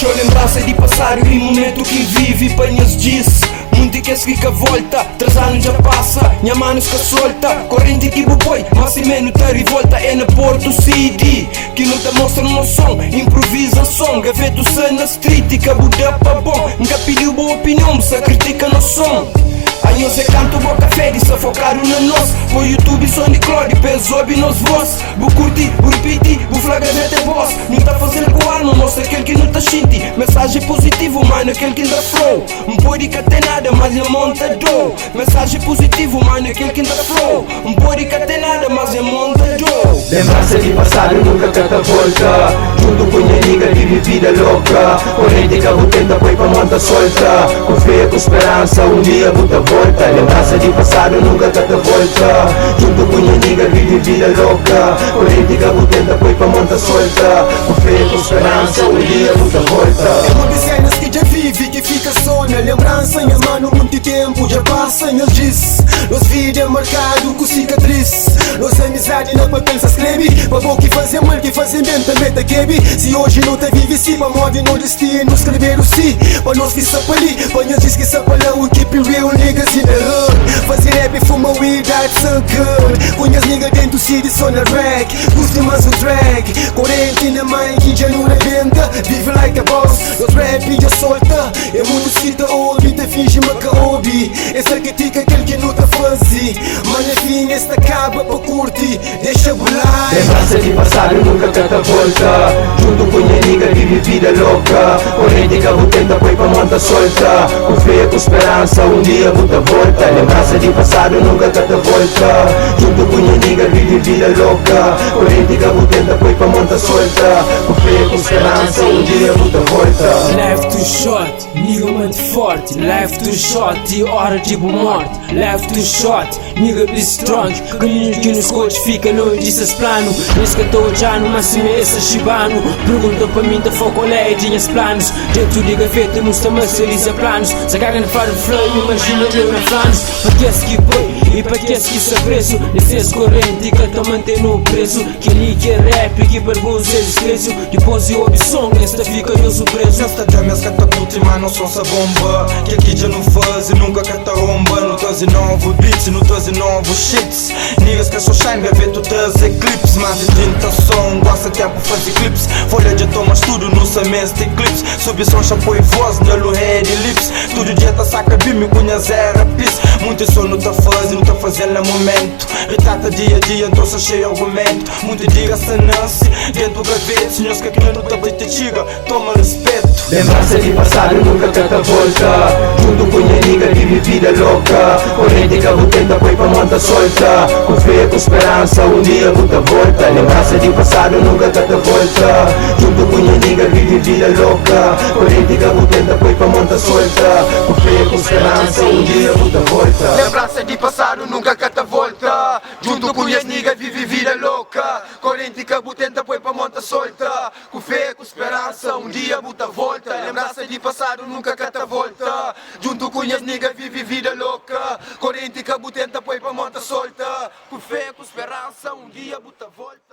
C'ho lembrança di passare il momento che vivi. Panhas disse, mundo que se fica volta. 3 anos já passa, minha mano fica solta. Corrente que boi, mas se menos tá revolta. É na Porto City que não te mostra no som. Improvisação, gaveto na street. Que buda pra bom, nunca pediu boa opinião, só critica no som. Aí você canta o boca fé e se focaram na nós. Por YouTube só de clore, peso ouve nos voz. Vou curtir, vou repetir, vou flagrar até boss. Não tá fazendo com ar, não mostra aquele que não tá senti. Mensagem positiva, mano, aquele que dá flow. Não pode ter nada, mas é montador. Mensagem positiva, mano, aquele que dá flow. Não pode ter nada, mas é montador. Lembrança de passado nunca cata volta. Junto com minha amiga vive vida louca. Corrente que a botenta foi pra monta solta. Com fé, com esperança, um dia buta volta. Lembrança de passado nunca cata volta. Junto com minha amiga vive vida louca. Corrente que a botenta foi pra monta solta. Com fé, com esperança, um dia buta volta. É uma das cenas que já vive, que fica só na lembrança. Minhas mano, muito tempo já passa. Eles diz, nossa vida é marcado com cicatriz. Nossa amizade não para pensar escreve. Para bom que fazer mal, que fazer bem também tá quebe. Se hoje não tá vive sim, para morte no destino escrever o sim. Para nós que sapa ali, para nós diz que sapa lá. We keep it real niggas in the hood. Fazer rap fuma weed, that's so good. Conhece nigga dentro do city, só na rag. Custe mais um drag. Corrente na mãe que já não rebenta. Vive like a boss, nos rap já solta. É muito cita ouve, te finge maca ouve. Essa critica aquele que não tá fazendo. Mas enfim, esta acaba para curtir, deixa bolar. Lembrança de passado nunca cata volta. Junto com minha amiga vive vida louca. Corrente que a botenta foi pra monta solta. Com fé, com esperança, um dia buta volta. Lembrança de passado nunca cata volta. Junto com minha amiga vive vida louca. Corrente que a botenta foi pra monta solta. Com fé, com esperança, um dia buta volta. Life too short, nigga muito forte. Life too short, e hora de morte. Life too short, nigga be strong. Caminhos que nos coach fica longe dessas plano. Nesse que estou já no máximo esse chibano. Pergunta para mim da foco olha e tinhas planos. Dentro de gaveta não está mais realiza planos. Se caga na fara de flame, imagina eu na flanos. Para que esse que foi e para que esse que se preço. Nesse corrente que está mantendo o preço. Que ali que é rap, que pergunta se desprezo. Depois eu ouvi som, esta fica eu surpreso. Esta jam as catapulta, mas não são essa bomba. Que aqui já não faz e nunca cata romba. Não traz novo beats, não traz novo shits. Niggas que só shine, gaveta traz eclipse. Mas de tentação, gosta tempo fazer clips. Folha de tomas tudo no semestre eclipse. Sobe som, shampoo e voz, no head e lips. Todo dia tá saca bim, conhece era pis. Muito som não tá fazendo, não tá fazendo no momento. Retrata dia a dia, então só cheio argumento. Muito diga se nasce, dentro do gaveta. Senhores que aqui não tá bem te chiga, toma respeito. Lembrança de passado nunca cata volta. Junto com minha amiga vive vida louca. Corrente que a botenta foi pra monta solta. Com fé, com esperança, um dia buta volta. Lembrança de passado nunca cata volta. Junto com minha amiga vive vida louca. Corrente que a botenta foi pra monta solta. Com fé, com esperança, um dia buta volta. Lembrança de passado nunca cata volta. Junto com minhas niggas vive vida louca. Corrente que a botenta foi pra monta solta. Com fé, com esperança, um dia buta volta. Lembrança de passado nunca cata volta. Junto com minhas niggas vive